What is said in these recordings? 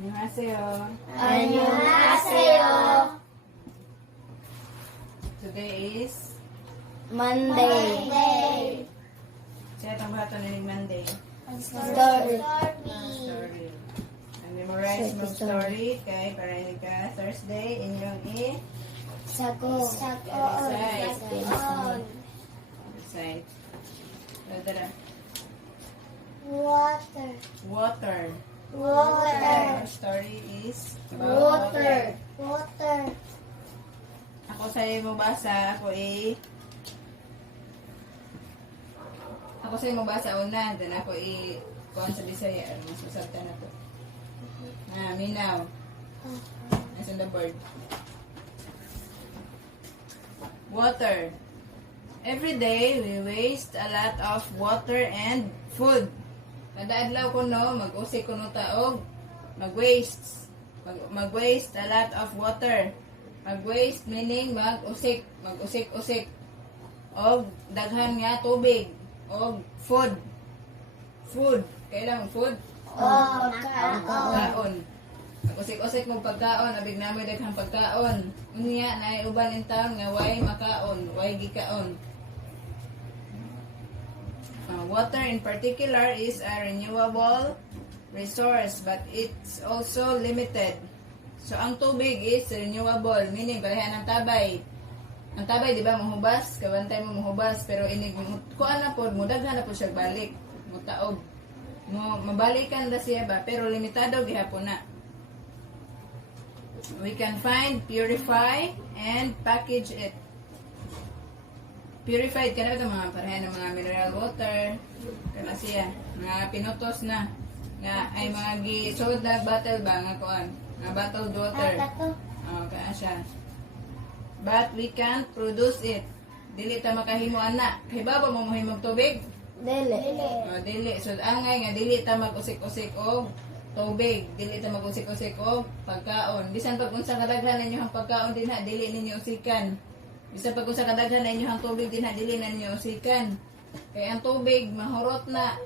안녕하세요. 안녕하세요. Today is Monday. siya itong bahato na ni Monday. Story. Story. Memorize mo story kay para ini ka Thursday inyong Sako. recite. Tara. Water. Water. Water. Our story is about Water. Water. Ako sa'yo mo basa, ako sa'yo mo basa una, then ako kuhan sa Bisaya, mas masabta na to. Minaw. Nasa the bird. Water. Every day, we waste a lot of water and food. Kada adlaw ko no, mag-usik ko no taog, mag-waste. Mag-waste a lot of water. Mag-waste meaning mag-usik. Mag-usik-usik. Og daghan nga tubig. Og food. Food. Kailang food? Pagkaon. Mag-usik-usik mo pagkaon. Abig namin daghang pagkaon. Unya na uban in town nga way makaon. Way gikaon. Water in particular is a renewable resource but it's also limited. So, ang tubig is renewable, meaning pareha ng tabay. Ang tabay, di ba, mahubas, kabantay mo mahubas, pero inig, kuan na po, mudaghan na po siya balik, mutaob. Mabalikan na siya ba, pero limitado, gihapon na. We can find, purify, and package it. Purified ka na ito, mga pareha ng mga mineral water, kana siya, mga pinutos na, nga ay mga soda bottle ba, nga kuan. Na bottled water. Kaya siya. But we can't produce it. Dili ta makahimo ana. Kay baba mo mohimog tubig? Dili. Dili. So angay nga dili ta mag-usik-usik og tubig. Dili ta mag-usik-usik og pagkaon. Bisan pag unsa kadaghan ninyo ang pagkaon dinha, dili ninyo usikan. Bisan pag unsa kadaghan ninyo ang tubig dinha, dili na ninyo usikan. Kay ang tubig mahurot na.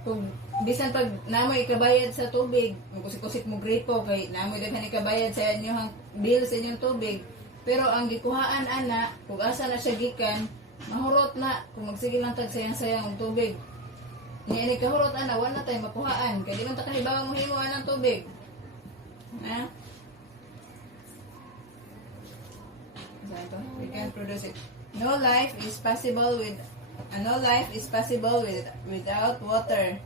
Kung bisan pag namoy ikabayad sa tubig, magkusik-kusik mo gripo kay namoy daghan ikabayad sa inyong bill sa inyong tubig. Pero ang gikuhaan ana, kung asa na siya gikan, mahurot na kung magsige lang tag sayang-sayang og tubig. Niya ni kahurot ana, wala tay makuhaan kay di man ta kahibawa mo himo anang tubig. Ha? We can produce it. No life is possible without water.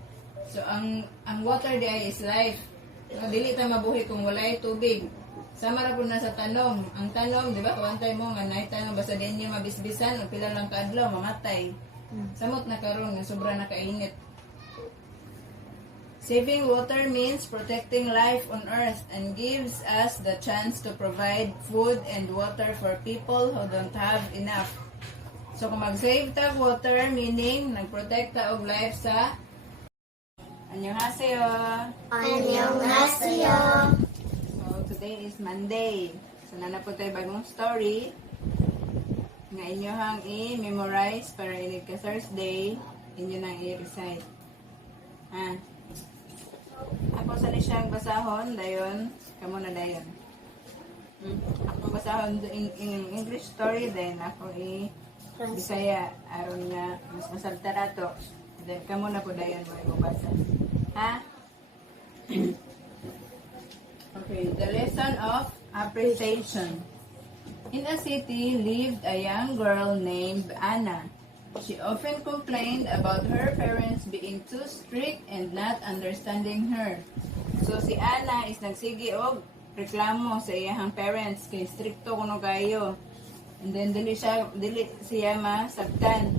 So ang water di ay is life. So, dili ta mabuhi kung walay tubig. Sama ra pud na sa tanom. Ang tanom, di ba, kuantay mo nga nay tanom basta din niya mabisbisan o pila lang ka adlaw mamatay. Samot na karon nga sobra na kainit. Saving water means protecting life on earth and gives us the chance to provide food and water for people who don't have enough. So kung mag-save ta water, meaning nag-protect ta og life sa Annyeonghaseyo. Annyeonghaseyo. So today is Monday. So na po tayo bagong story nga inyohang i-memorize para inig ka Thursday, inyo nang i-recite. Ako sa siyang basahon, dayon, kamo na dayon. Ako basahon in English story, then ako Bisaya, aron nga mas masabta nato. Then kamo na po dayon mo ibasa. Ha? Okay, the lesson of appreciation. In a city lived a young girl named Anna. She often complained about her parents being too strict and not understanding her. So si Anna is nagsigi og reklamo sa iyang parents kay stricto kuno kayo. And then dili siya masabtan.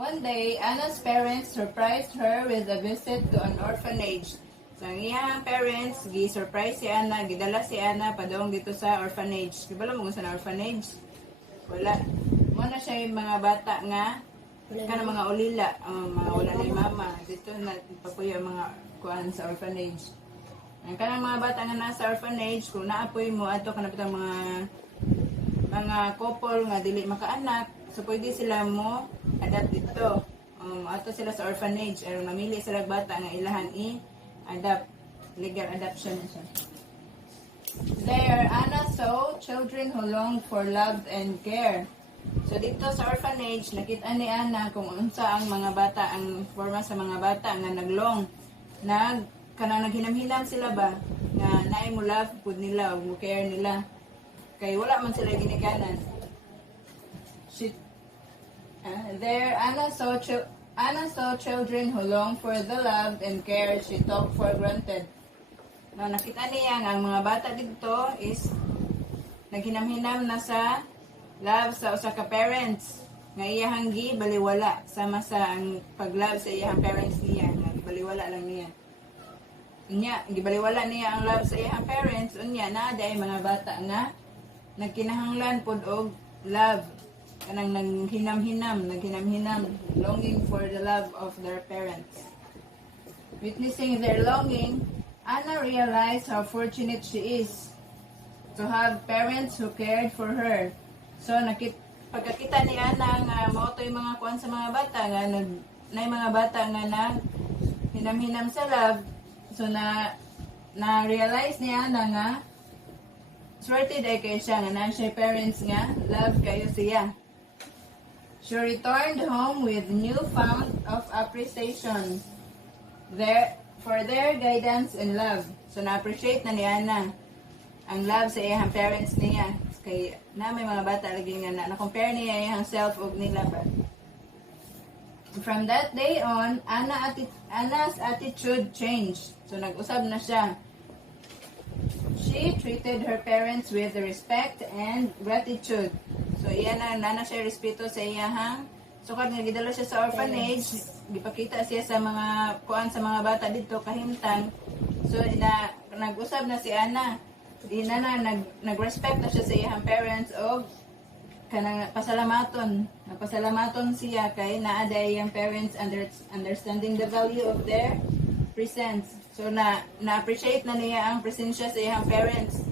One day, Anna's parents surprised her with a visit to an orphanage. So ang iyang parents gi-surprise si Anna, gidala si Anna padong dito sa orphanage. Di ba mo kung saan orphanage? Wala. Muna siya yung mga bata nga kanang mga ulila, mga wala na yung mama. Dito na papuyo mga kuan sa orphanage. Ang kanang mga bata nga nasa orphanage, kung naapoy mo ato kanapitang mga couple nga dili makaanak, so pwede sila mo adapt dito. Ato sila sa orphanage, pero namili sila bata nga ilahan i-adapt. legal adoption na siya. There, Anna saw children who longed for love and care. So dito sa orphanage, nakita ni Anna kung unsa ang mga bata, ang forma sa mga bata nga naglong. Kanang naghinam-hinam sila ba nga naay mo love pud nila o mo care nila. Kay wala man sila ginikanan. There, Anna saw children who longed for the love and care she took for granted. No, nakita niya nga ang mga bata dito is naghinam-hinam na sa love sa usa ka parents nga iyahang baliwala sama sa ang pag-love sa iyahang parents niya nga gibaliwala lang niya. Unya, gibaliwala niya ang love sa iyahang parents, unya na day mga bata nga nagkinahanglan pod og love. Kanang naghinam-hinam, longing for the love of their parents. Witnessing their longing, Anna realized how fortunate she is to have parents who cared for her. So, pagkakita ni Anna nga mao to yung mga kuan sa mga bata nga mga bata nga hinam-hinam sa love. So, na-realize ni Anna nga swerte day kayo siya nga na siya parents nga love kayo siya. She returned home with newfound of appreciation for their guidance and love. So, na-appreciate na ni Anna ang love sa iyang parents niya. Kay na may mga bata lagi nga na-compare niya iyang self og nila ba. From that day on, Anna's attitude changed. So, nag-usab na siya. She treated her parents with respect and gratitude. So, iyan na siya respeto sa iyahang. So, kad nga gidala siya sa orphanage, gipakita siya sa mga kuan sa mga bata dito kahimtang. So, nag-usab na si Anna. Nag-respect na siya sa iyahang parents o kanang pasalamaton siya kay naaday iyang parents understanding the value of their presence. So, na-appreciate na niya ang presensya sa iyang parents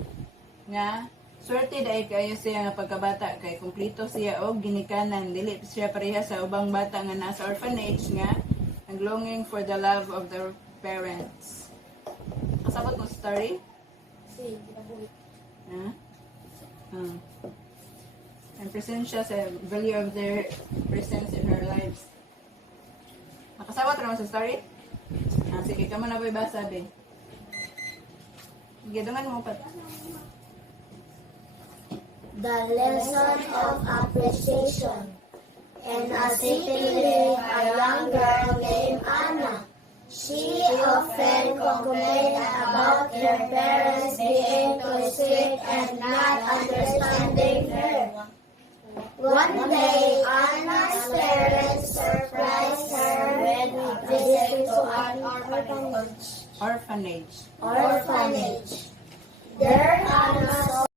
nga swerte dahil kayo siya nga pagkabata kay kumpleto siya og ginikanan, dili siya pareha sa ubang bata nga nasa orphanage nga naglonging for the love of their parents. Kasabot mo story? And presensya sa value of their presence in her lives. Nakasabot naman sa story? Sige, ka mo na ba sabi? Sige, dungan mo pa. The lesson of appreciation. In a city lived a young girl named Anna. She often complained about her parents being too strict and not understanding her. One day, Anna's parents surprised her with a visit to an orphanage. Orphanage. There, Anna saw